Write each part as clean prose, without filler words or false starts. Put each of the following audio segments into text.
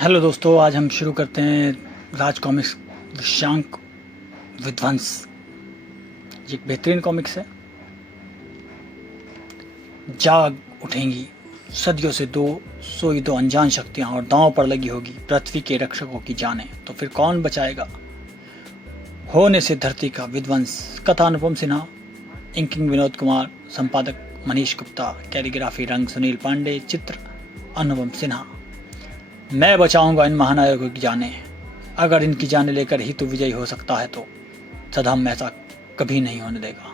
Hello दोस्तों, आज हम शुरू करते हैं राज कॉमिक्स विषांक विध्वंस। ये एक बेहतरीन कॉमिक्स है। जाग उठेंगी सदियों से दो सोई दो अनजान शक्तियां और दांव पर लगी होगी पृथ्वी के रक्षकों की जानें, तो फिर कौन बचाएगा होने से धरती का विध्वंस। कथा अनुपम सिन्हा, इंकिंग विनोद कुमार, संपादक मनीष गुप्ता, कैलीग्राफी रंग सुनील पांडे, चित्र अनुपम सिन्हा। मैं बचाऊंगा इन महानायकों की जानें, अगर इनकी जानें लेकर ही तू विजयी हो सकता है तो सदम ऐसा कभी नहीं होने देगा।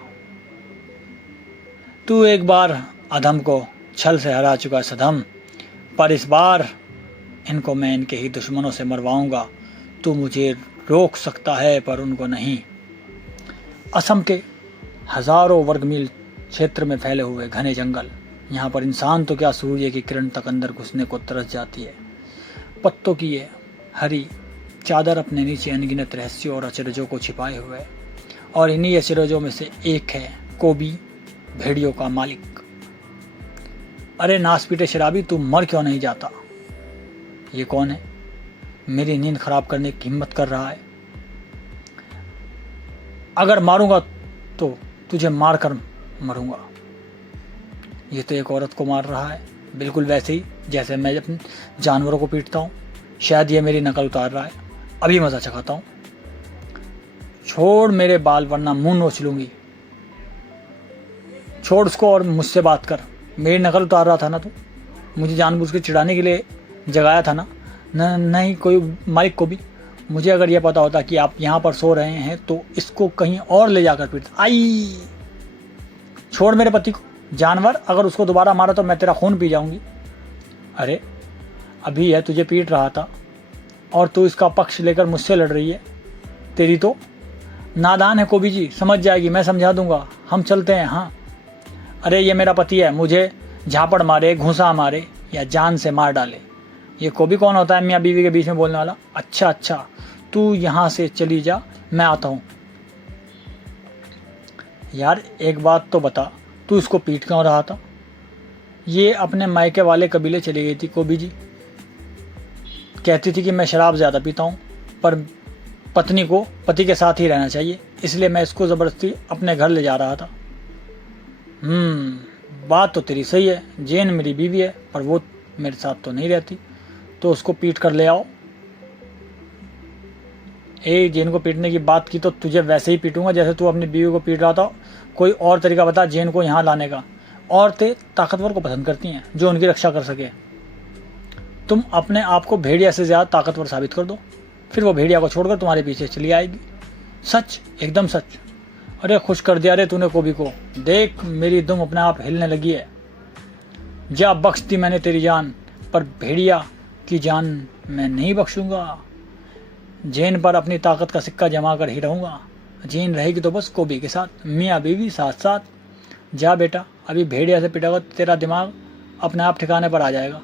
तू एक बार अधम को छल से हरा चुका है सदम, पर इस बार इनको मैं इनके ही दुश्मनों से मरवाऊंगा। तू मुझे रोक सकता है पर उनको नहीं। असम के हजारों वर्ग मील क्षेत्र में फैले हुए घने जंगल, यहाँ पर इंसान तो क्या सूर्य की किरण तक अंदर घुसने को तरस जाती है। पत्तों की ये हरी चादर अपने नीचे अनगिनत रहस्यों और अचरजों को छिपाए हुए है, और इन्हीं अचरजों में से एक है कोबी, भेड़ियों का मालिक। अरे नास पीटे शराबी, तू मर क्यों नहीं जाता? ये कौन है? मेरी नींद खराब करने की हिम्मत कर रहा है। अगर मारूंगा तो तुझे मार कर मरूंगा। ये तो एक औरत को मार रहा है, बिल्कुल वैसे ही जैसे मैं अपने जानवरों को पीटता हूँ। शायद ये मेरी नकल उतार रहा है। अभी मजा चखाता हूँ। छोड़ मेरे बाल वरना मुंह नोच लूंगी। छोड़ उसको और मुझसे बात कर। मेरी नकल उतार रहा था ना तू? मुझे जानबूझ के चिढ़ाने के लिए जगाया था ना? नहीं कोई मालिक को भी। मुझे अगर यह पता होता कि आप यहाँ पर सो रहे हैं तो इसको कहीं और ले जाकर पीटता। आई, छोड़ मेरे पति को। जानवर, अगर उसको दोबारा मारा तो मैं तेरा खून पी जाऊंगी। अरे अभी यह तुझे पीट रहा था और तू इसका पक्ष लेकर मुझसे लड़ रही है। तेरी तो नादान है कोबी जी, समझ जाएगी, मैं समझा दूंगा। हम चलते हैं। हाँ, अरे ये मेरा पति है, मुझे झापड़ मारे, घूंसा मारे या जान से मार डाले। ये कोबी कौन होता है मियाँ बीवी के बीच में बोलने वाला? अच्छा, तू यहाँ से चली जा, मैं आता हूँ। यार एक बात तो बता, तू इसको पीट क्यों रहा था? ये अपने मायके वाले कबीले चली गई थी कोबी जी। कहती थी कि मैं शराब ज़्यादा पीता हूँ, पर पत्नी को पति के साथ ही रहना चाहिए, इसलिए मैं इसको ज़बरदस्ती अपने घर ले जा रहा था। बात तो तेरी सही है। जेन मेरी बीवी है, पर वो मेरे साथ तो नहीं रहती, तो उसको पीट कर ले आओ। जेन को पीटने की बात की तो तुझे वैसे ही पीटूंगा जैसे तू अपनी बीवी को पीट रहा था। कोई और तरीका बता जेन को यहाँ लाने का। औरतें ताकतवर को पसंद करती हैं जो उनकी रक्षा कर सके। तुम अपने आप को भेड़िया से ज़्यादा ताकतवर साबित कर दो, फिर वो भेड़िया को छोड़कर तुम्हारे पीछे चली आएगी। सच, एकदम सच। अरे खुश कर दिया रे तूने कोबी को। देख मेरी दुम अपने आप हिलने लगी है। जा बख्श दी मैंने तेरी जान, पर भेड़िया की जान मैं नहीं बख्शूंगा। जेन पर अपनी ताकत का सिक्का जमा कर ही रहूंगा। जेन रहेगी तो बस कोबी के साथ, मियाँ बीवी साथ साथ। जा बेटा, अभी भेड़िया से पिटागा तो तेरा दिमाग अपने आप ठिकाने पर आ जाएगा।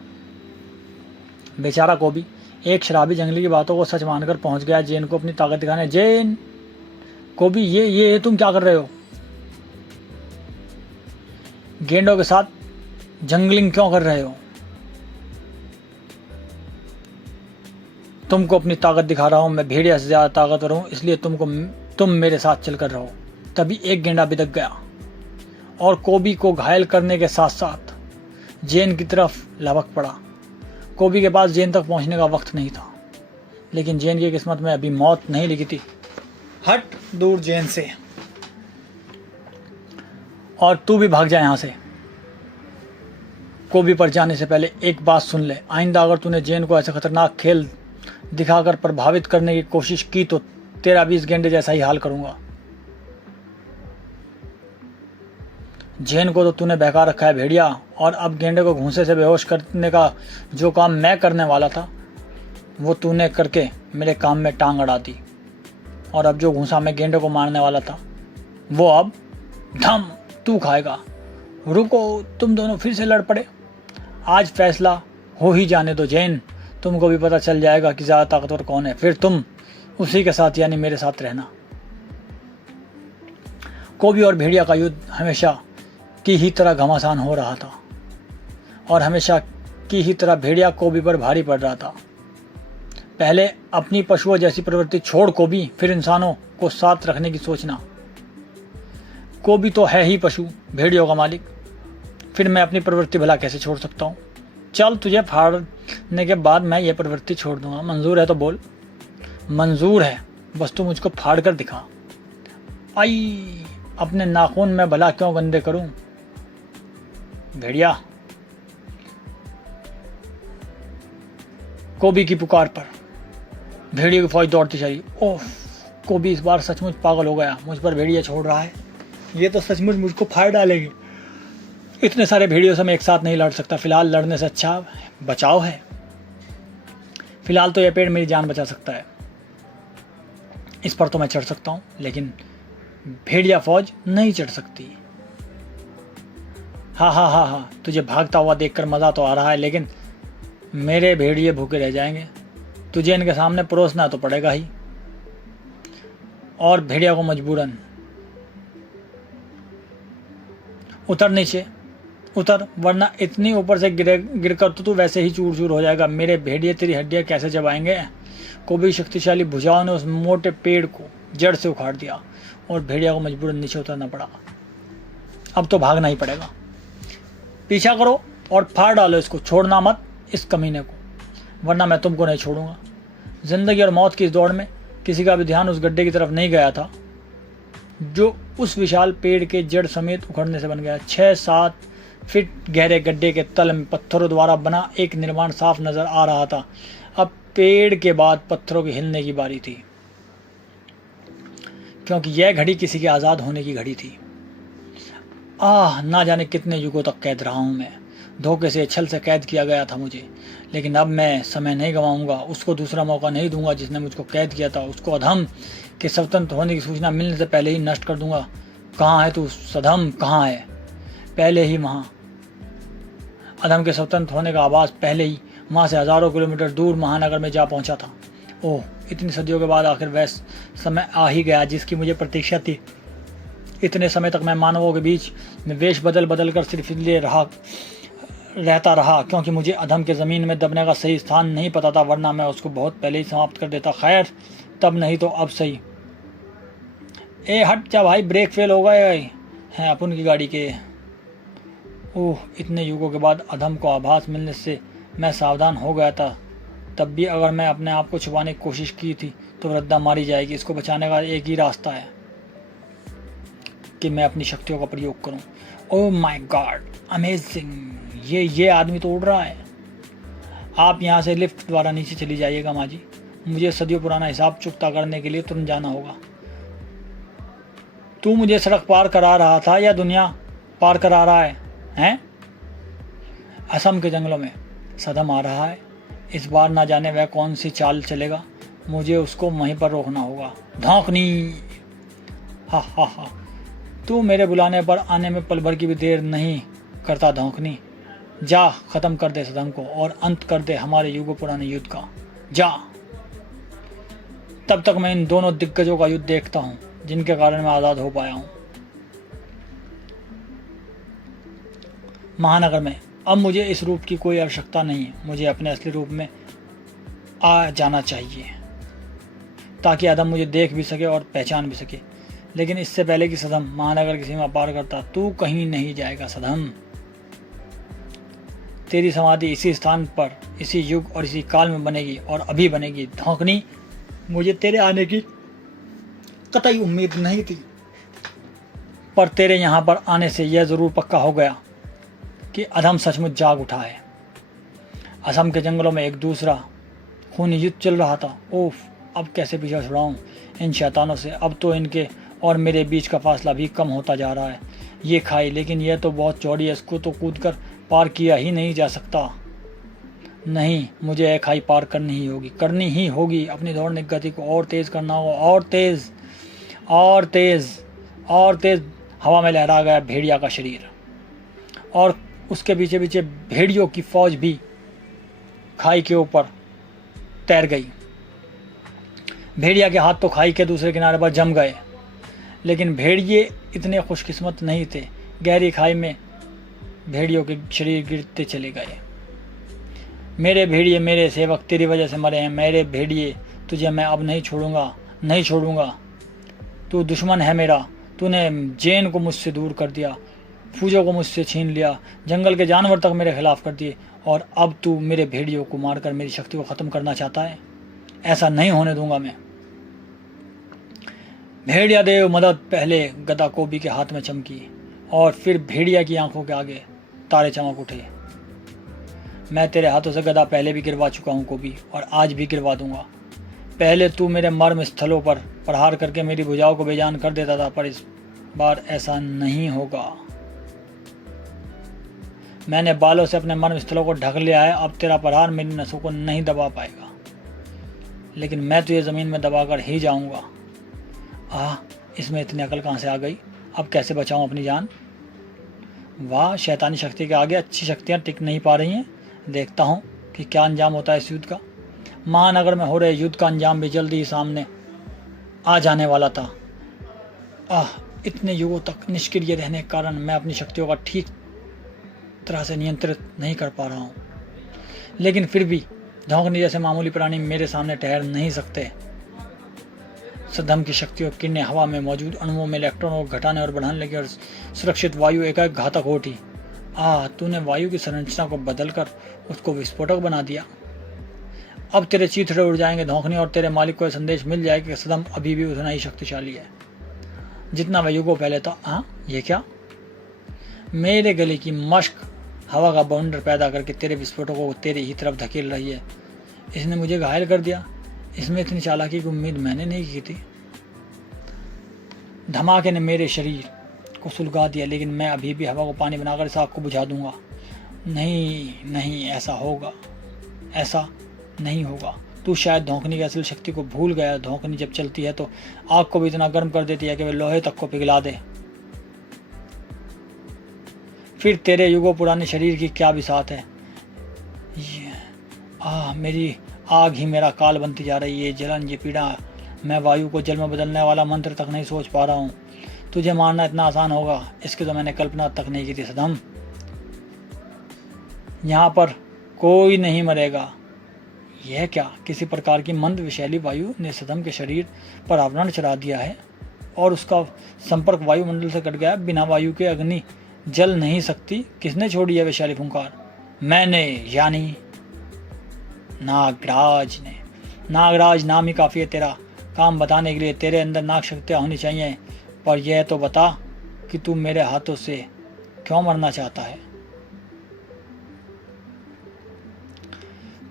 बेचारा कोबी एक शराबी जंगली की बातों को सच मानकर पहुंच गया जेन को अपनी ताकत दिखाने। जेन, कोबी ये तुम क्या कर रहे हो? गेंडों के साथ जंगलिंग क्यों कर रहे हो? तुमको अपनी ताकत दिखा रहा हूं, मैं भेड़िया से ज्यादा ताकतवर हूं, इसलिए तुम मेरे साथ चलकर रहो। तभी एक गेंडा बिदक गया और कोबी को घायल करने के साथ साथ जेन की तरफ लपक पड़ा। कोबी के पास जेन तक पहुंचने का वक्त नहीं था, लेकिन जेन की किस्मत में अभी मौत नहीं लिखी थी। हट दूर जेन से, और तू भी भाग जा यहां से। कोबी पर जाने से पहले एक बात सुन ले, आइंदा अगर तूने जेन को ऐसा खतरनाक खेल दिखाकर प्रभावित करने की कोशिश की तो तेरा भी इस गेंडे जैसा ही हाल करूंगा। जेन को तो तूने बहका रखा है भेड़िया, और अब गेंडे को घूंसे से बेहोश करने का जो काम मैं करने वाला था वो तूने करके मेरे काम में टांग अड़ा दी। और अब जो घूंसा मैं गेंडे को मारने वाला था वो अब धम तू खाएगा। रुको, तुम दोनों फिर से लड़ पड़े। आज फैसला हो ही जाने दो जेन, तुमको भी पता चल जाएगा कि ज़्यादा ताकतवर कौन है, फिर तुम उसी के साथ यानी मेरे साथ रहना। कोबी और भेड़िया का युद्ध हमेशा की ही तरह घमासान हो रहा था, और हमेशा की ही तरह भेड़िया कोबी पर भारी पड़ रहा था। पहले अपनी पशुओं जैसी प्रवृत्ति छोड़ को भी, फिर इंसानों को साथ रखने की सोचना। को भी तो है ही पशु, भेड़ियों का मालिक, फिर मैं अपनी प्रवृत्ति भला कैसे छोड़ सकता हूँ? चल, तुझे फाड़ने के बाद मैं ये प्रवृत्ति छोड़ दूंगा। मंजूर है तो बोल। मंजूर है, बस तू मुझको फाड़ कर दिखा। आई, अपने नाखून में भला क्यों गंदे करूं? भेड़िया कोबी की पुकार पर भेड़ियों की फौज दौड़ती चली। ओह, कोबी इस बार सचमुच पागल हो गया, मुझ पर भेड़िया छोड़ रहा है। ये तो सचमुच मुझको फाड़ डालेगी। इतने सारे भेड़ियों से मैं एक साथ नहीं लड़ सकता। फिलहाल लड़ने से अच्छा बचाव है। फिलहाल तो यह पेड़ मेरी जान बचा सकता है। इस पर तो मैं चढ़ सकता हूँ, लेकिन भेड़िया फौज नहीं चढ़ सकती। हाँ हाँ हाँ हाँ, तुझे भागता हुआ देखकर मज़ा तो आ रहा है, लेकिन मेरे भेड़िए भूखे रह जाएंगे। तुझे इनके सामने परोसना तो पड़ेगा ही। और भेड़िया को मजबूरन उतर नीचे, उतर, वरना इतनी ऊपर से गिरकर तो तू वैसे ही चूर चूर हो जाएगा। मेरे भेड़िए तेरी हड्डियाँ कैसे चबाएंगे? कोई शक्तिशाली भुजाओं ने उस मोटे पेड़ को जड़ से उखाड़ दिया और भेड़िया को मजबूरन नीचे उतरना पड़ा। अब तो भागना ही पड़ेगा। पीछा करो और फाड़ डालो इसको, छोड़ना मत इस कमीने को, वरना मैं तुमको नहीं छोड़ूंगा। जिंदगी और मौत की इस दौड़ में किसी का भी ध्यान उस गड्ढे की तरफ नहीं गया था जो उस विशाल पेड़ के जड़ समेत उखड़ने से बन गया। 6-7 फीट गहरे गड्ढे के तल में पत्थरों द्वारा बना एक निर्माण साफ नजर आ रहा था। अब पेड़ के बाद पत्थरों के हिलने की बारी थी, क्योंकि यह घड़ी किसी के आज़ाद होने की घड़ी थी। ना जाने कितने युगों तक कैद रहा हूँ मैं। धोखे से, छल से कैद किया गया था मुझे, लेकिन अब मैं समय नहीं गंवाऊंगा। उसको दूसरा मौका नहीं दूंगा जिसने मुझको कैद किया था। उसको अधम के स्वतंत्र होने की सूचना मिलने से पहले ही नष्ट कर दूंगा। कहाँ है तू सधम, कहाँ है? पहले ही वहाँ अधम के स्वतंत्र होने का आवाज़ पहले ही वहाँ से हज़ारों किलोमीटर दूर महानगर में जा पहुँचा था। ओह, इतनी सदियों के बाद आखिर वह समय आ ही गया जिसकी मुझे प्रतीक्षा थी। इतने समय तक मैं मानवों के बीच में वेश बदल बदल कर सिर्फ इसलिए रहता रहा क्योंकि मुझे अधम के ज़मीन में दबने का सही स्थान नहीं पता था, वरना मैं उसको बहुत पहले ही समाप्त कर देता। खैर, तब नहीं तो अब सही। ए हट जा भाई, ब्रेक फेल हो गए हैं अपन की गाड़ी के। ओह, इतने युगों के बाद अधम को आभास मिलने से मैं सावधान हो गया था। तब भी अगर मैं अपने आप को छुपाने की कोशिश की थी तो रद्दा मारी जाएगी। इसको बचाने का एक ही रास्ता है कि मैं अपनी शक्तियों का प्रयोग करूं। ओह माय गॉड, अमेजिंग, ये आदमी तो उड़ रहा है। आप यहाँ से लिफ्ट द्वारा नीचे चली जाइएगा माँ जी। मुझे सदियों पुराना हिसाब चुकता करने के लिए तुरंत जाना होगा। तू मुझे सड़क पार करा रहा था या दुनिया पार करा रहा है? हैं? असम के जंगलों में सदम आ रहा है। इस बार ना जाने वह कौन सी चाल चलेगा। मुझे उसको वहीं पर रोकना होगा। धौंकनी, हा हा हा, तू मेरे बुलाने पर आने में पल भर की भी देर नहीं करता धौंकनी। जा, खत्म कर दे सदम को और अंत कर दे हमारे युगों पुराने युद्ध का। जा, तब तक मैं इन दोनों दिग्गजों का युद्ध देखता हूं जिनके कारण मैं आज़ाद हो पाया हूं। महानगर में अब मुझे इस रूप की कोई आवश्यकता नहीं है। मुझे अपने असली रूप में आ जाना चाहिए ताकि आदम मुझे देख भी सके और पहचान भी सके। लेकिन इससे पहले कि सदम महानगर की सीमा पार करता, तू कहीं नहीं जाएगा सदम। तेरी समाधि इसी स्थान पर, इसी युग और इसी काल में बनेगी और अभी बनेगी। धौंकनी, मुझे तेरे आने की कतई उम्मीद नहीं थी, पर तेरे यहाँ पर आने से यह ज़रूर पक्का हो गया कि अधम सचमुच जाग उठा है। असम के जंगलों में एक दूसरा खूनी युद्ध चल रहा था। ओफ, अब कैसे पीछा छुड़ाऊँ इन शैतानों से। अब तो इनके और मेरे बीच का फासला भी कम होता जा रहा है। ये खाई, लेकिन यह तो बहुत चौड़ी है, इसको तो कूदकर पार किया ही नहीं जा सकता। नहीं, मुझे यह खाई पार करनी ही होगी। अपनी दौड़ने की गति को और तेज़ करना होगा, और तेज़ और तेज़ और तेज़। हवा में लहरा गया भेड़िया का शरीर और उसके पीछे पीछे भेड़ियों की फौज भी खाई के ऊपर तैर गई। भेड़िया के हाथ तो खाई के दूसरे किनारे पर जम गए, लेकिन भेड़िए इतने खुशकिस्मत नहीं थे। गहरी खाई में भेड़ियों के शरीर गिरते चले गए। मेरे भेड़िए, मेरे सेवक तेरी वजह से मरे हैं। मेरे भेड़िए, तुझे मैं अब नहीं छोड़ूंगा, नहीं छोड़ूंगा। तू दुश्मन है मेरा। तूने जैन को मुझसे दूर कर दिया, फूजों को मुझसे छीन लिया, जंगल के जानवर तक मेरे खिलाफ कर दिए, और अब तू मेरे भेड़ियों को मारकर मेरी शक्ति को ख़त्म करना चाहता है। ऐसा नहीं होने दूंगा मैं। भेड़िया देव मदद। पहले गदा कोबी के हाथ में चमकी और फिर भेड़िया की आंखों के आगे तारे चमक उठे। मैं तेरे हाथों से गदा पहले भी गिरवा चुका हूं कोबी, और आज भी गिरवा दूंगा। पहले तू मेरे मर्म स्थलों पर प्रहार करके मेरी भुजाओं को बेजान कर देता था, पर इस बार ऐसा नहीं होगा। मैंने बालों से अपने मर्म स्थलों को ढक लिया है। अब तेरा प्रहार मेरी नसों को नहीं दबा पाएगा, लेकिन मैं तुझे ज़मीन में दबाकर ही जाऊंगा। इसमें इतनी अकल कहाँ से आ गई? अब कैसे बचाऊं अपनी जान? वाह, शैतानी शक्ति के आगे अच्छी शक्तियाँ टिक नहीं पा रही हैं। देखता हूँ कि क्या अंजाम होता है इस युद्ध का। महानगर में हो रहे युद्ध का अंजाम भी जल्दी ही सामने आ जाने वाला था। इतने युगों तक निष्क्रिय रहने के कारण मैं अपनी शक्तियों का ठीक तरह से नियंत्रित नहीं कर पा रहा हूँ, लेकिन फिर भी धौंकनी जैसे मामूली प्राणी मेरे सामने ठहर नहीं सकते। सदम की शक्तियों किरणें हवा में मौजूद अणुओं में इलेक्ट्रॉनों को घटाने और बढ़ाने लगी, और सुरक्षित वायु एकाएक घातक हो उठी। तूने वायु की संरचना को बदलकर उसको विस्फोटक बना दिया। अब तेरे चीथड़े उड़ जाएंगे धौंकनी, और तेरे मालिक को यह संदेश मिल जाएगा कि सदम अभी भी उतना ही शक्तिशाली है जितना वह युगों पहले था। ये क्या? मेरे गले की मश्क हवा का बाउंडर पैदा करके तेरे विस्फोटकों को तेरी ही तरफ धकेल रही है। इसने मुझे घायल कर दिया। इसमें इतनी चालाकी की उम्मीद मैंने नहीं की थी। धमाके ने मेरे शरीर को सुलगा दिया, लेकिन मैं अभी भी हवा को पानी बनाकर इस आग को बुझा दूंगा। नहीं नहीं, ऐसा होगा, ऐसा नहीं होगा। तू शायद धौंकनी की असल शक्ति को भूल गया। धौंकनी जब चलती है तो आग को भी इतना गर्म कर देती है कि वह लोहे तक को पिघला दे। फिर तेरे युगों पुराने शरीर की क्या बिसात है। मेरी आग ही मेरा काल बनती जा रही है। ये जलन, ये पीड़ा। मैं वायु को जल में बदलने वाला मंत्र तक नहीं सोच पा रहा हूँ। तुझे मारना इतना आसान होगा, इसकी तो मैंने कल्पना तक नहीं की थी सदम। यहाँ पर कोई नहीं मरेगा। यह क्या? किसी प्रकार की मंद विषैली वायु ने सदम के शरीर पर आवरण चढ़ा दिया है, और उसका संपर्क वायुमंडल से कट गया। बिना वायु के अग्नि जल नहीं सकती। किसने छोड़ी है विषैली फुंकार? मैंने, यानी नागराज ने। नागराज नाम ही काफ़ी है तेरा काम बताने के लिए। तेरे अंदर नाग शक्तियाँ होनी चाहिए, पर यह तो बता कि तू मेरे हाथों से क्यों मरना चाहता है।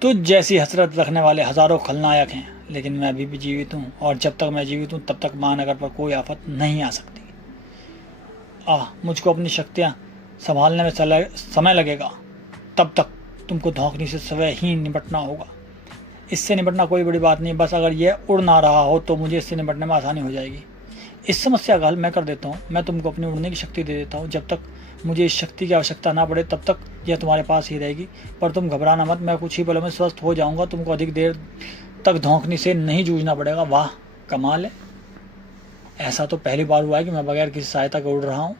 तुझ जैसी हसरत रखने वाले हजारों खलनायक हैं, लेकिन मैं अभी भी जीवित हूँ, और जब तक मैं जीवित हूँ तब तक महानगर पर कोई आफत नहीं आ सकती। मुझको अपनी शक्तियाँ संभालने में समय लगेगा। तब तक तुमको धौंकनी से स्वयं ही निपटना होगा। इससे निपटना कोई बड़ी बात नहीं, बस अगर यह उड़ ना रहा हो तो मुझे इससे निपटने में आसानी हो जाएगी। इस समस्या का हल मैं कर देता हूँ। मैं तुमको अपनी उड़ने की शक्ति दे देता हूँ। जब तक मुझे इस शक्ति की आवश्यकता ना पड़े तब तक यह तुम्हारे पास ही रहेगी। पर तुम घबराना मत, मैं कुछ ही पलों में स्वस्थ हो जाऊँगा। तुमको अधिक देर तक धौंकनी से नहीं जूझना पड़ेगा। वाह, कमाल है। ऐसा तो पहली बार हुआ है कि मैं बगैर किसी सहायता के उड़ रहा हूँ।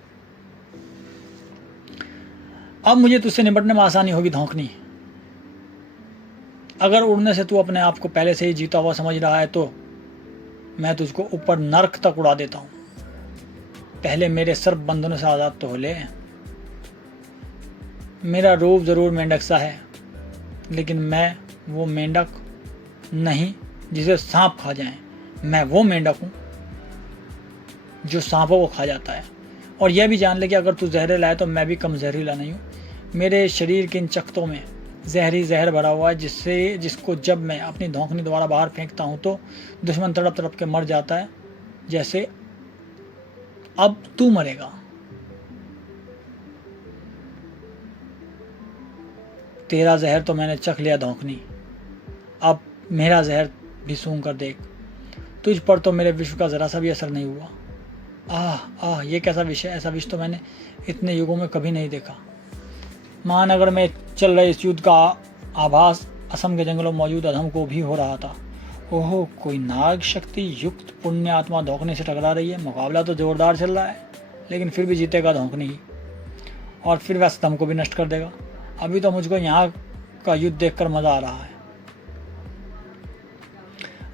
अब मुझे तुझसे निपटने में आसानी होगी धौंकनी। अगर उड़ने से तू अपने आप को पहले से ही जीता हुआ समझ रहा है तो मैं तुझको ऊपर नर्क तक उड़ा देता हूँ। पहले मेरे सर्प बंधनों से आज़ाद तो हो ले। मेरा रूप ज़रूर मेंढक सा है, लेकिन मैं वो मेंढक नहीं जिसे सांप खा जाए। मैं वो मेंढक हूँ जो सांपों को खा जाता है। और यह भी जान ले कि अगर तू जहरीला है तो मैं भी कम जहरीला नहीं हूँ। मेरे शरीर के इन चकतों में जहरी जहर भरा हुआ है, जिसको जब मैं अपनी धौंकनी द्वारा बाहर फेंकता हूँ तो दुश्मन तड़प तड़प के मर जाता है, जैसे अब तू मरेगा। तेरा जहर तो मैंने चख लिया धौंकनी, अब मेरा जहर भी सूंघ कर देख। तुझ पर तो मेरे विश्व का जरा सा भी असर नहीं हुआ। ये कैसा विषय? ऐसा विष तो मैंने इतने युगों में कभी नहीं देखा। महानगर में चल रहे इस युद्ध का आभास असम के जंगलों में मौजूद अधम को भी हो रहा था। ओहो, कोई नाग शक्ति युक्त पुण्य आत्मा धौंकनी से टकरा रही है। मुकाबला तो जोरदार चल रहा है, लेकिन फिर भी जीतेगा धौंकनी ही, और फिर वह सदम को भी नष्ट कर देगा। अभी तो मुझको यहाँ का युद्ध देखकर मजा आ रहा है।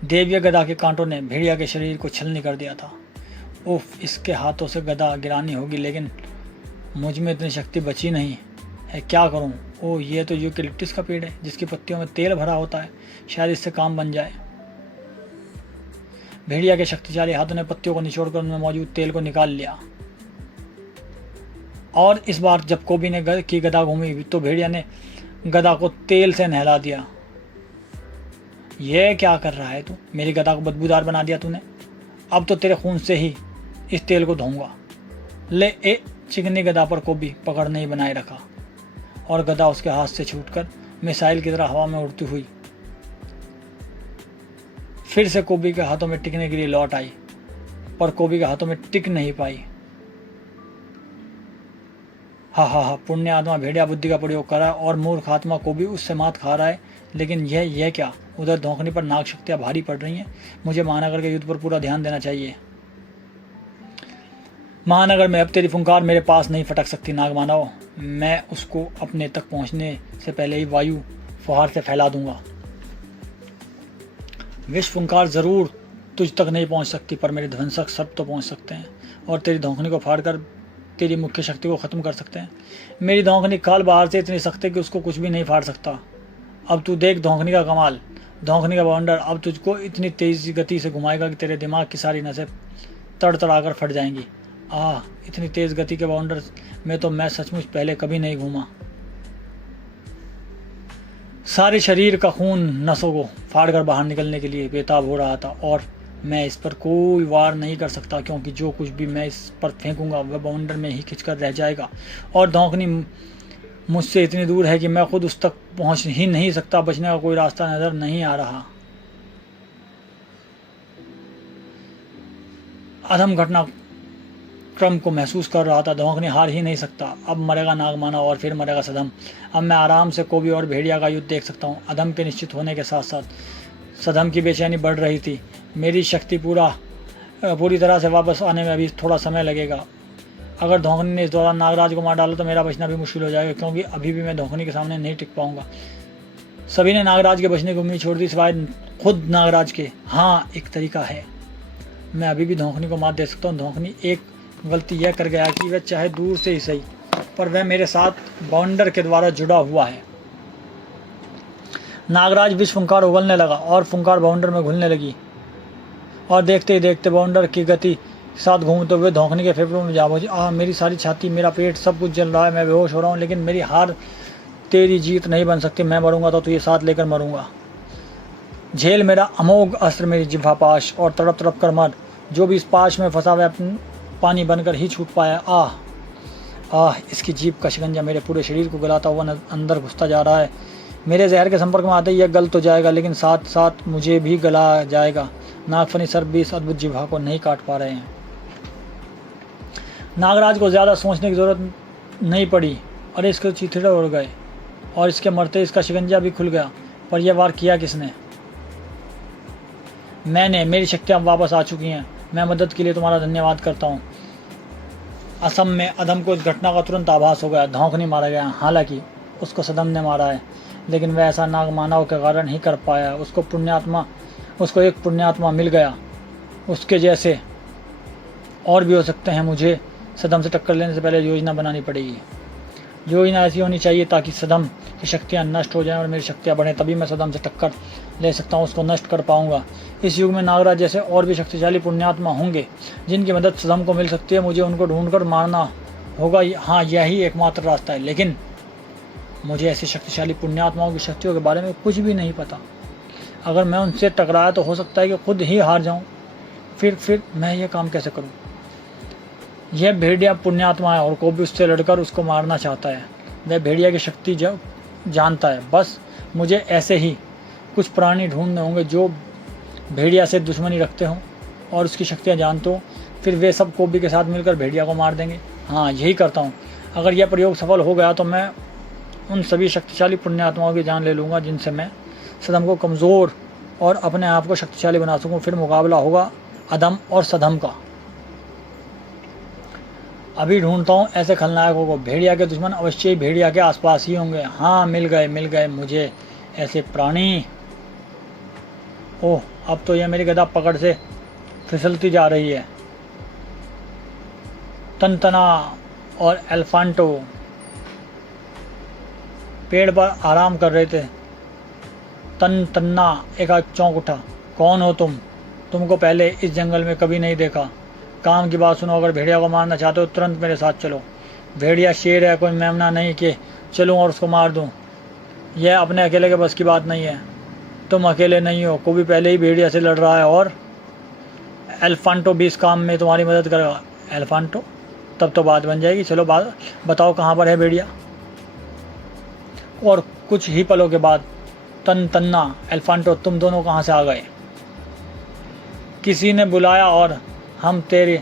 देवीय गदा के कांटों ने भेड़िया के शरीर को छलनी कर दिया था। उफ, इसके हाथों से गदा गिरानी होगी, लेकिन मुझ में इतनी शक्ति बची नहीं है। क्या करूं? ओह, ये तो यूकेलिप्टस का पेड़ है जिसकी पत्तियों में तेल भरा होता है। शायद इससे काम बन जाए। भेड़िया के शक्तिशाली हाथों ने पत्तियों को निचोड़कर उनमें मौजूद तेल को निकाल लिया। और इस बार जब कोबी ने गदा घूमी तो भेड़िया ने गदा को तेल से नहला दिया। यह क्या कर रहा है तू? मेरी गदा को बदबूदार बना दिया तूने। अब तो तेरे खून से ही इस तेल को धोऊंगा। ले ए चिकनी गदा पर कोबी पकड़ नहीं बनाए रखा और गदा उसके हाथ से छूटकर मिसाइल की तरह हवा में उड़ती हुई फिर से कोबी के हाथों में टिकने के लिए लौट आई, पर कोबी के हाथों में टिक नहीं पाई। हा, पुण्य आत्मा भेड़िया बुद्धि का प्रयोग कर रहा है और मूर्ख आत्मा कोबी उससे मात खा रहा है। लेकिन यह क्या? उधर धोखनी पर नाग शक्तियां भारी पड़ रही हैं। मुझे महानगर के युद्ध पर पूरा ध्यान देना चाहिए। महानगर में अब तेरी फुंकार मेरे पास नहीं फटक सकती नागमानव। मैं उसको अपने तक पहुंचने से पहले ही वायु फुहार से फैला दूंगा। विश्व फुंकार जरूर तुझ तक नहीं पहुंच सकती, पर मेरे ध्वंसक सर्प तो पहुंच सकते हैं और तेरी धौंकनी को फाड़कर तेरी मुख्य शक्ति को खत्म कर सकते हैं। मेरी धौंकनी काल बाहर से इतनी सख्त है कि उसको कुछ भी नहीं फाड़ सकता। अब तू देख धौंकनी का कमाल। धौंकनी का बाउंडर अब तुझको इतनी तेज गति से घुमाएगा कि तेरे दिमाग की सारी नसें तड़तड़ाकर फट जाएंगी। इतनी तेज गति के बाउंडर में तो मैं सचमुच पहले कभी नहीं घूमा। सारे शरीर का खून नसों को फाड़कर बाहर निकलने के लिए बेताब हो रहा था और मैं इस पर कोई वार नहीं कर सकता, क्योंकि जो कुछ भी मैं इस पर फेंकूंगा वह बाउंडर में ही खिंचकर रह जाएगा और धौंकनी मुझसे इतनी दूर है कि मैं खुद उस तक पहुंच ही नहीं सकता। बचने का कोई रास्ता नजर नहीं आ रहा। अधम घटना क्रम को महसूस कर रहा था। धौंकनी हार ही नहीं सकता। अब मरेगा नागमानव और फिर मरेगा सदम। अब मैं आराम से कोबी और भेड़िया का युद्ध देख सकता हूँ। अधम के निश्चित होने के साथ साथ सदम की बेचैनी बढ़ रही थी। मेरी शक्ति पूरी तरह से वापस आने में अभी थोड़ा समय लगेगा। अगर धौंकनी ने इस दौरान नागराज को मार डाला तो मेरा बचना भी मुश्किल हो जाएगा, क्योंकि अभी भी मैं धौंकनी के सामने नहीं टिक पाऊंगा। सभी ने नागराज के बचने की उम्मीद छोड़ दी सिवाय खुद नागराज के। हाँ, एक तरीका है। मैं अभी भी धौंकनी को मार दे सकता हूँ। धौंकनी एक गलती यह कर गया कि वह चाहे दूर से ही सही, पर वह मेरे साथ बाउंडर के द्वारा जुड़ा हुआ है। नागराज विष फुंकार उगलने लगा और फुंकार बाउंडर में घुलने लगी और देखते ही देखते बाउंडर की गति के साथ घूमते हुए धौंकनी के फेफड़ों में जा पहुंची। मेरी सारी छाती, मेरा पेट, सब कुछ जल रहा है। मैं बेहोश हो रहा हूँ, लेकिन मेरी हार तेरी जीत नहीं बन सकती। मैं मरूंगा तो ये साथ लेकर मरूंगा। झेल मेरा अमोघ अस्त्र, मेरी जिह्वा पाश, और तड़प तड़प कर मर। जो भी इस पाश में फंसा वह पानी बनकर ही छूट पाया। इसकी जीभ का शिकंजा मेरे पूरे शरीर को गलाता हुआ अंदर घुसता जा रहा है। मेरे जहर के संपर्क में आते ही यह गल तो जाएगा, लेकिन साथ साथ मुझे भी गला जाएगा। नागफनी सर्प भी इस अद्भुत जिह्वा को नहीं काट पा रहे हैं। नागराज को ज़्यादा सोचने की ज़रूरत नहीं पड़ी और इसके चिथड़े उड़ गए और इसके मरते इसका शिकंजा भी खुल गया। पर यह वार किया किसने? मैंने। मेरी शक्तियाँ वापस आ चुकी हैं। मैं मदद के लिए तुम्हारा धन्यवाद करता हूँ। असम में अधम को इस घटना का तुरंत आभास हो गया। धौंकनी मारा गया। हालांकि उसको सदम ने मारा है, लेकिन वह ऐसा नागमानव के कारण ही कर पाया। उसको एक पुण्यात्मा मिल गया। उसके जैसे और भी हो सकते हैं। मुझे सदम से टक्कर लेने से पहले योजना बनानी पड़ेगी। योजना ऐसी होनी चाहिए ताकि सदम की शक्तियाँ नष्ट हो जाएं और मेरी शक्तियाँ बढ़ें। तभी मैं सदम से टक्कर ले सकता हूँ, उसको नष्ट कर पाऊंगा। इस युग में नागराज जैसे और भी शक्तिशाली पुण्यात्मा होंगे जिनकी मदद सदम को मिल सकती है। मुझे उनको ढूंढकर मारना होगा। हाँ, यही एकमात्र रास्ता है। लेकिन मुझे ऐसे शक्तिशाली पुण्यात्माओं की शक्तियों के बारे में कुछ भी नहीं पता। अगर मैं उनसे टकराया तो हो सकता है कि खुद ही हार जाऊं। फिर मैं ये काम कैसे करूं? यह भेड़िया पुण्यात्मा है और कोबी उससे लड़कर उसको मारना चाहता है। वह भेड़िया की शक्ति जानता है। बस मुझे ऐसे ही कुछ प्राणी ढूंढने होंगे जो भेड़िया से दुश्मनी रखते हों और उसकी शक्तियाँ जानते हों। फिर वे सब कोबी के साथ मिलकर भेड़िया को मार देंगे। हाँ, यही करता हूँ। अगर यह प्रयोग सफल हो गया तो मैं उन सभी शक्तिशाली पुण्यात्माओं की जान ले लूँगा जिनसे मैं सदम को कमज़ोर और अपने आप को शक्तिशाली बना सकूँ। फिर मुकाबला होगा अधम और सदम का। अभी ढूंढता हूँ ऐसे खलनायकों को। भेड़िया के दुश्मन अवश्य ही भेड़िया के आसपास ही होंगे। हाँ, मिल गए मुझे ऐसे प्राणी। ओह, अब तो यह मेरी गदा पकड़ से फिसलती जा रही है। तनतना और एल्फांटो पेड़ पर आराम कर रहे थे। तन्ना एकाएक चौंक उठा। कौन हो तुम? तुमको पहले इस जंगल में कभी नहीं देखा। काम की बात सुनो, अगर भेड़िया को मारना चाहते हो तुरंत मेरे साथ चलो। भेड़िया शेर है, कोई मेमना नहीं कि चलूं और उसको मार दूं। यह अपने अकेले के बस की बात नहीं है। तुम अकेले नहीं हो, कोई भी पहले ही भेड़िया से लड़ रहा है और एल्फांटो भी इस काम में तुम्हारी मदद करेगा। एल्फांटो? तब तो बात बन जाएगी। चलो बात बताओ, कहाँ पर है भेड़िया? और कुछ ही पलों के बाद तन्ना, एल्फांटो, तुम दोनों कहाँ से आ गए? किसी ने बुलाया और हम तेरी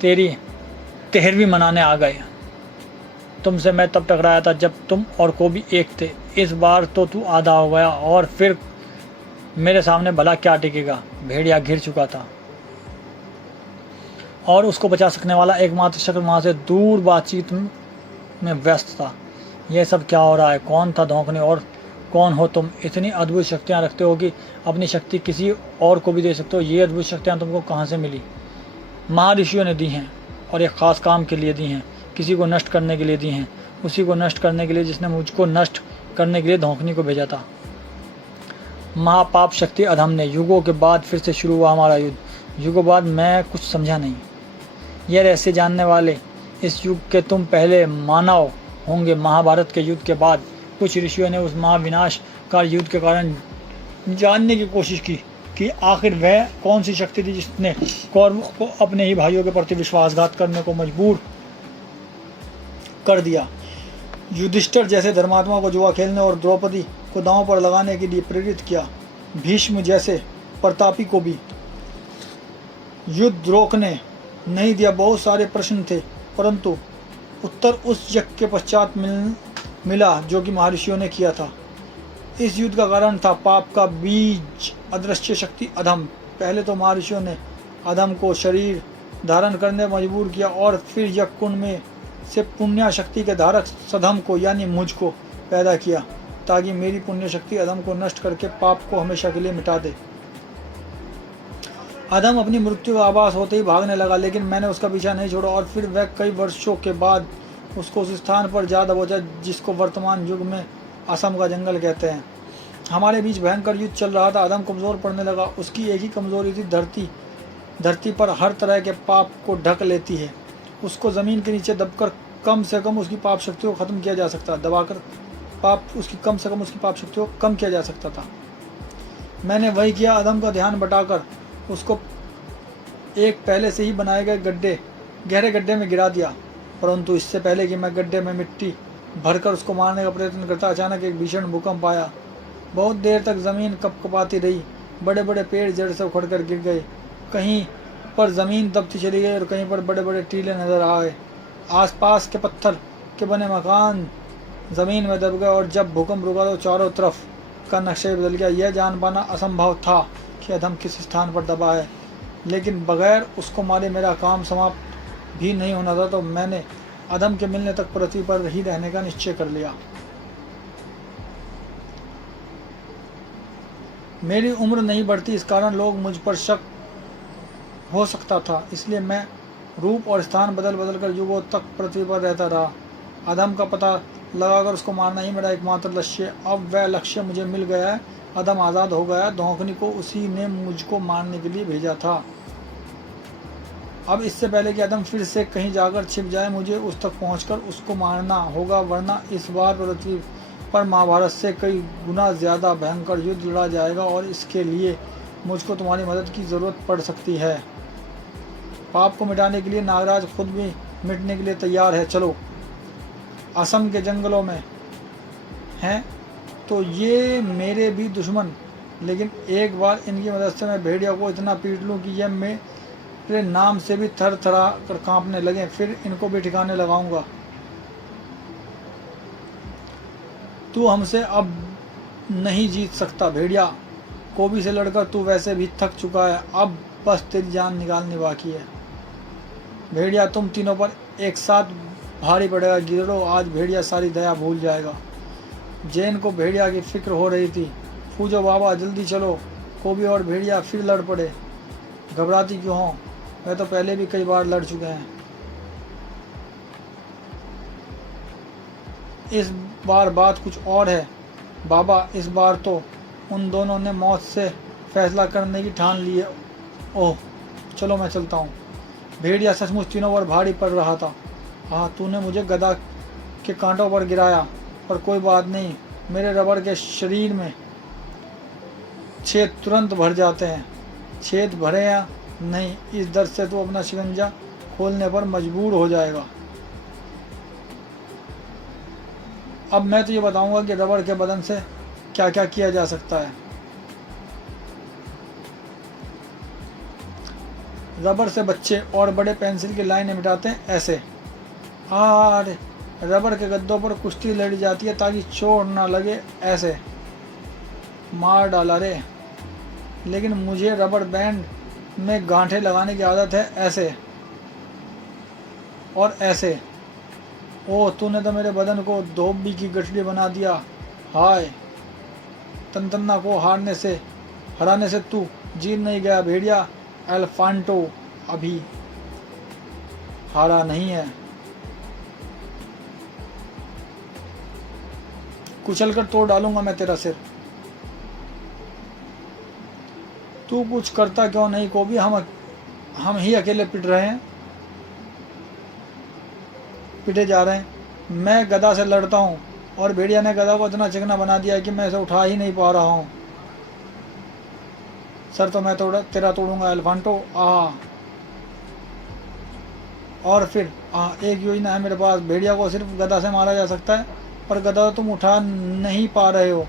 13वीं मनाने आ गए। तुमसे मैं तब टकराया था जब तुम और कोबी एक थे। इस बार तो तू आधा हो गया और फिर मेरे सामने भला क्या टिकेगा? भेड़िया घिर चुका था और उसको बचा सकने वाला एकमात्र शख्स वहाँ से दूर बातचीत में व्यस्त था। यह सब क्या हो रहा है? कौन था धौंकने और कौन हो तुम? इतनी अद्भुत शक्तियाँ रखते हो कि अपनी शक्ति किसी और को भी दे सकते हो। ये अद्भुत शक्तियाँ तुमको कहाँ से मिली? महर्षियों ने दी हैं और एक ख़ास काम के लिए दी हैं। किसी को नष्ट करने के लिए दी हैं। उसी को नष्ट करने के लिए जिसने मुझको नष्ट करने के लिए धौंकनी को भेजा था। महापाप शक्ति अधम ने। युगों के बाद फिर से शुरू हुआ हमारा युद्ध। युगों बाद मैं कुछ समझा नहीं। यह रहस्य जानने वाले इस युग के तुम पहले मानव होंगे। महाभारत के युद्ध के बाद कुछ ऋषियों ने उस महाविनाशकार युद्ध के कारण जानने की कोशिश की कि आखिर वह कौन सी शक्ति थी जिसने कौरवों को अपने ही भाइयों के प्रति विश्वासघात करने को मजबूर कर दिया। युधिष्ठिर जैसे धर्मात्मा को जुआ खेलने और द्रौपदी को दांव पर लगाने के लिए प्रेरित किया। भीष्म जैसे प्रतापी को भी युद्ध रोकने नहीं दिया। बहुत सारे प्रश्न थे परंतु उत्तर उस यज्ञ के पश्चात मिला जो कि महर्षियों ने किया था। इस युद्ध का कारण था पाप का बीज, अदृश्य शक्ति अधम। पहले तो महर्षियों ने अधम को शरीर धारण करने मजबूर किया और फिर यज्ञ कुंड में से पुण्य शक्ति के धारक सधम को यानी मुझको पैदा किया ताकि मेरी पुण्य शक्ति अधम को नष्ट करके पाप को हमेशा के लिए मिटा दे। अधम अपनी मृत्यु का आभास होते ही भागने लगा, लेकिन मैंने उसका पीछा नहीं छोड़ा और फिर वह कई वर्षों के बाद उसको उस स्थान पर जा दबोचा जिसको वर्तमान युग में असम का जंगल कहते हैं। हमारे बीच भयंकर युद्ध चल रहा था। अधम कमज़ोर पड़ने लगा। उसकी एक ही कमज़ोरी थी, धरती पर हर तरह के पाप को ढक लेती है। उसको ज़मीन के नीचे दबकर कम से कम उसकी पाप शक्तियों को ख़त्म किया जा सकता, दबाकर कम से कम उसकी पाप शक्तियों को कम किया जा सकता था। मैंने वही किया। अधम का ध्यान बटाकर उसको एक पहले से ही बनाए गए गहरे गड्ढे में गिरा दिया। परंतु इससे पहले कि मैं गड्ढे में मिट्टी भरकर उसको मारने का प्रयत्न करता, अचानक एक भीषण भूकंप आया। बहुत देर तक ज़मीन कपकपाती रही। बड़े बड़े पेड़ जड़ से उखड़कर गिर गए। कहीं पर ज़मीन दबती चली गई और कहीं पर बड़े बड़े टीले नजर आए। आसपास के पत्थर के बने मकान ज़मीन में दब गए और जब भूकंप रुका तो चारों तरफ का नक्शा बदल गया। यह जान पाना असंभव था कि अधम किस स्थान पर दबा है, लेकिन बगैर उसको मारे मेरा काम समाप्त भी नहीं होना था। तो मैंने अधम के मिलने तक पृथ्वी पर ही रहने का निश्चय कर लिया। मेरी उम्र नहीं बढ़ती, इस कारण लोग मुझ पर शक हो सकता था, इसलिए मैं रूप और स्थान बदल बदल कर युगों तक पृथ्वी पर रहता रहा। अधम का पता लगाकर उसको मारना ही मेरा एकमात्र लक्ष्य। अब वह लक्ष्य मुझे मिल गया है। अधम आज़ाद हो गया। धौंकनी को उसी ने मुझको मारने के लिए भेजा था। अब इससे पहले कि अधम फिर से कहीं जाकर छिप जाए, मुझे उस तक पहुंचकर उसको मारना होगा, वरना इस बार पृथ्वी पर महाभारत से कई गुना ज़्यादा भयंकर युद्ध लड़ा जाएगा और इसके लिए मुझको तुम्हारी मदद की ज़रूरत पड़ सकती है। पाप को मिटाने के लिए नागराज खुद भी मिटने के लिए तैयार है। चलो। असम के जंगलों में हैं तो ये मेरे भी दुश्मन, लेकिन एक बार इनकी मदद से मैं भेड़िया को इतना पीट लूँ कि यह मेरे नाम से भी थर थरा कर कांपने लगे, फिर इनको भी ठिकाने लगाऊंगा। तू हमसे अब नहीं जीत सकता भेड़िया। कोबी से लड़कर तू वैसे भी थक चुका है, अब बस तेरी जान निकालनी बाकी है। भेड़िया तुम तीनों पर एक साथ भारी पड़ेगा। गिरोह आज भेड़िया सारी दया भूल जाएगा। जैन को भेड़िया की फिक्र हो रही थी। फूजो बाबा जल्दी चलो। कोबी और भेड़िया फिर लड़ पड़े। घबराती क्यों हो, वे तो पहले भी कई बार लड़ चुके हैं। इस बार बात कुछ और है बाबा, इस बार तो उन दोनों ने मौत से फैसला करने की ठान ली है। ओह चलो मैं चलता हूँ। भेड़िया सचमुच तीनों पर भारी पड़ रहा था। हाँ तूने मुझे गदा के कांटों पर गिराया, पर कोई बात नहीं, मेरे रबड़ के शरीर में छेद तुरंत भर जाते हैं। छेद भरे या नहीं, इस दर्द से तू अपना शिकंजा खोलने पर मजबूर हो जाएगा। अब मैं तुझे बताऊंगा कि रबड़ के बदन से क्या क्या किया जा सकता है। रबड़ से बच्चे और बड़े पेंसिल की लाइनें मिटाते हैं ऐसे। अरे रबड़ के गद्दों पर कुश्ती लड़ी जाती है ताकि चोट ना लगे ऐसे। मार डाला रे, लेकिन मुझे रबड़ बैंड में गांठें लगाने की आदत है ऐसे और ऐसे। ओह तूने तो मेरे बदन को धोबी की गठरी बना दिया। हाय, तंतना को हराने से तू जीत नहीं गया भेड़िया। एल्फांटो अभी हारा नहीं है। कुचल कर तोड़ डालूंगा मैं तेरा सिर। तू कुछ करता क्यों नहीं कोबी, हम ही अकेले पिट रहे हैं, पिटे जा रहे हैं। मैं गदा से लड़ता हूँ और भेड़िया ने गदा को इतना चिकना बना दिया कि मैं इसे उठा ही नहीं पा रहा हूँ। सर तो मैं तेरा तोड़ूंगा एल्फांटो। और फिर एक योजना है मेरे पास। भेड़िया को सिर्फ गदा से मारा जा सकता है, पर गदा तो तुम उठा नहीं पा रहे हो।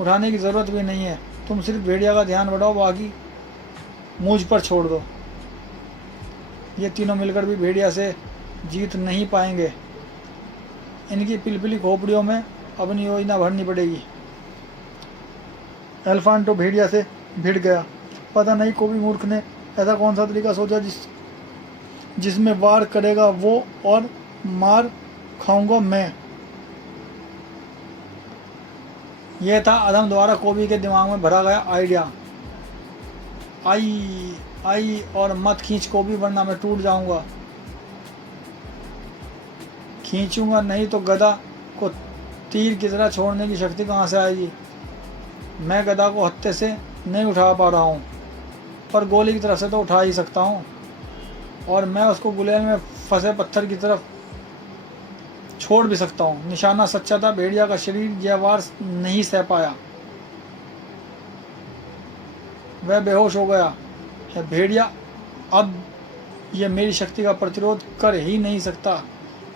उठाने की ज़रूरत भी नहीं है, तुम सिर्फ भेड़िया का ध्यान बढ़ाओ, बाकी मुझ पर छोड़ दो। ये तीनों मिलकर भी भेड़िया से जीत नहीं पाएंगे। इनकी पिलपिली खोपड़ियों में अपनी योजना भरनी पड़ेगी। एल्फांटो भेड़िया से भिड़ गया। पता नहीं कोबी मूर्ख ने ऐसा कौन सा तरीका सोचा जिसमें वार करेगा वो और मार खाऊंगा मैं। यह था अदम द्वारा कोबी के दिमाग में भरा गया आइडिया। आई और मत खींच कोबी, वरना मैं टूट जाऊंगा। खींचूंगा नहीं तो गदा को तीर की तरह छोड़ने की शक्ति कहाँ से आएगी। मैं गदा को हत्थे से नहीं उठा पा रहा हूँ, पर गोली की तरफ से तो उठा ही सकता हूँ। और मैं उसको गुलेल में फंसे पत्थर की तरफ छोड़ भी सकता हूँ। निशाना सच्चा था। भेड़िया का शरीर यह वार नहीं सह पाया, वह बेहोश हो गया है। भेड़िया अब यह मेरी शक्ति का प्रतिरोध कर ही नहीं सकता।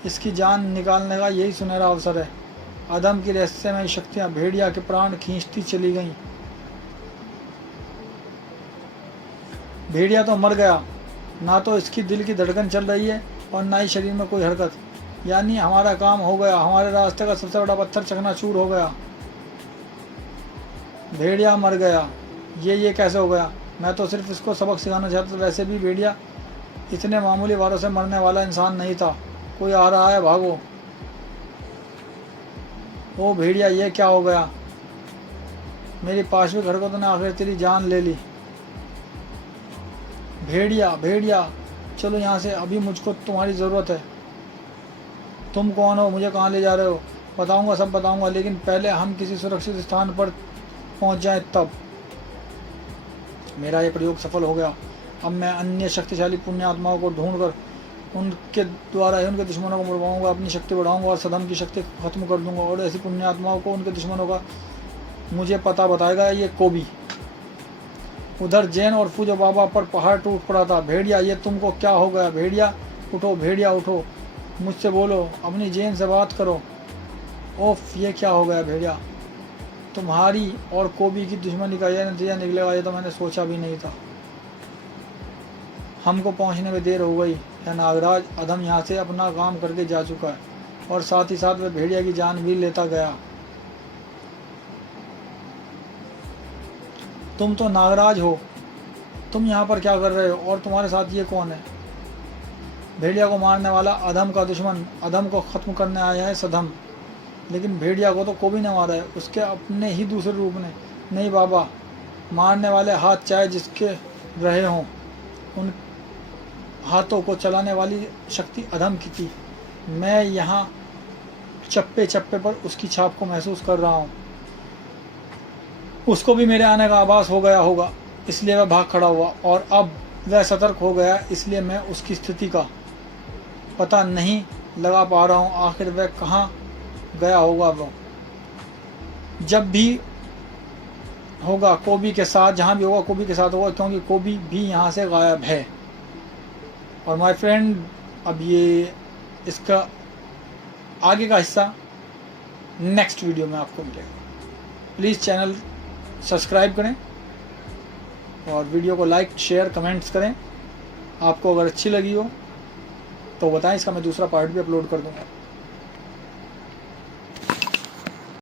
इसकी जान निकालने का यही सुनहरा अवसर है। अदम की रहस्यमय शक्तियां भेड़िया के प्राण खींचती चली गईं। भेड़िया तो मर गया, ना तो इसकी दिल की धड़कन चल रही है और ना ही शरीर में कोई हरकत। यानी हमारा काम हो गया। हमारे रास्ते का सबसे बड़ा पत्थर चकनाचूर हो गया। भेड़िया मर गया, ये कैसे हो गया। मैं तो सिर्फ इसको सबक सिखाना चाहता था। वैसे भी भेड़िया इतने मामूली वारों से मरने वाला इंसान नहीं था। कोई आ रहा है, भागो। ओ भेड़िया, ये क्या हो गया। मेरी पांचवी हरकतों ने आखिर तेरी जान ले ली। भेड़िया चलो यहाँ से, अभी मुझको तुम्हारी ज़रूरत है। तुम कौन हो, मुझे कहाँ ले जा रहे हो। बताऊंगा, सब बताऊंगा, लेकिन पहले हम किसी सुरक्षित स्थान पर पहुँच जाएं तब। मेरा ये प्रयोग सफल हो गया। अब मैं अन्य शक्तिशाली पुण्य आत्माओं को ढूंढकर उनके द्वारा ही उनके दुश्मनों को मरवाऊंगा, अपनी शक्ति बढ़ाऊंगा और सदम की शक्ति खत्म कर दूंगा। और ऐसी पुण्य आत्माओं को उनके दुश्मनों का मुझे पता बताएगा ये कोबी। उधर जैन और फूजो बाबा पर पहाड़ टूट पड़ा था। भेड़िया, ये तुमको क्या हो गया। भेड़िया उठो, भेड़िया उठो, मुझसे बोलो, अपनी जैन से बात करो। ओफ, ये क्या हो गया भेड़िया। तुम्हारी और कोबी की दुश्मनी का यह नतीजा निकलेगा, ये तो मैंने सोचा भी नहीं था। हमको पहुंचने में देर हो गई है नागराज। अदम यहाँ से अपना काम करके जा चुका है और साथ ही साथ वह भेड़िया की जान भी लेता गया। तुम तो नागराज हो, तुम यहाँ पर क्या कर रहे हो और तुम्हारे साथ ये कौन है। भेड़िया को मारने वाला अधम का दुश्मन, अधम को ख़त्म करने आया है सधम। लेकिन भेड़िया को तो कोई ने मारा है, उसके अपने ही दूसरे रूप ने। नहीं बाबा, मारने वाले हाथ चाहे जिसके रहे हों, उन हाथों को चलाने वाली शक्ति अधम की थी। मैं यहाँ चप्पे चप्पे पर उसकी छाप को महसूस कर रहा हूँ। उसको भी मेरे आने का आभास हो गया होगा, इसलिए वह भाग खड़ा हुआ, और अब वह सतर्क हो गया, इसलिए मैं उसकी स्थिति का पता नहीं लगा पा रहा हूँ। आखिर वह कहाँ गया होगा? वो जब भी होगा कोबी के साथ, जहाँ भी होगा कोबी के साथ होगा, क्योंकि कोबी भी यहाँ से गायब है। और माय फ्रेंड, अब ये इसका आगे का हिस्सा नेक्स्ट वीडियो में आपको मिलेगा। प्लीज़ चैनल सब्सक्राइब करें और वीडियो को लाइक शेयर कमेंट्स करें। आपको अगर अच्छी लगी हो तो बताएं, इसका मैं दूसरा पार्ट भी अपलोड कर दूँगा।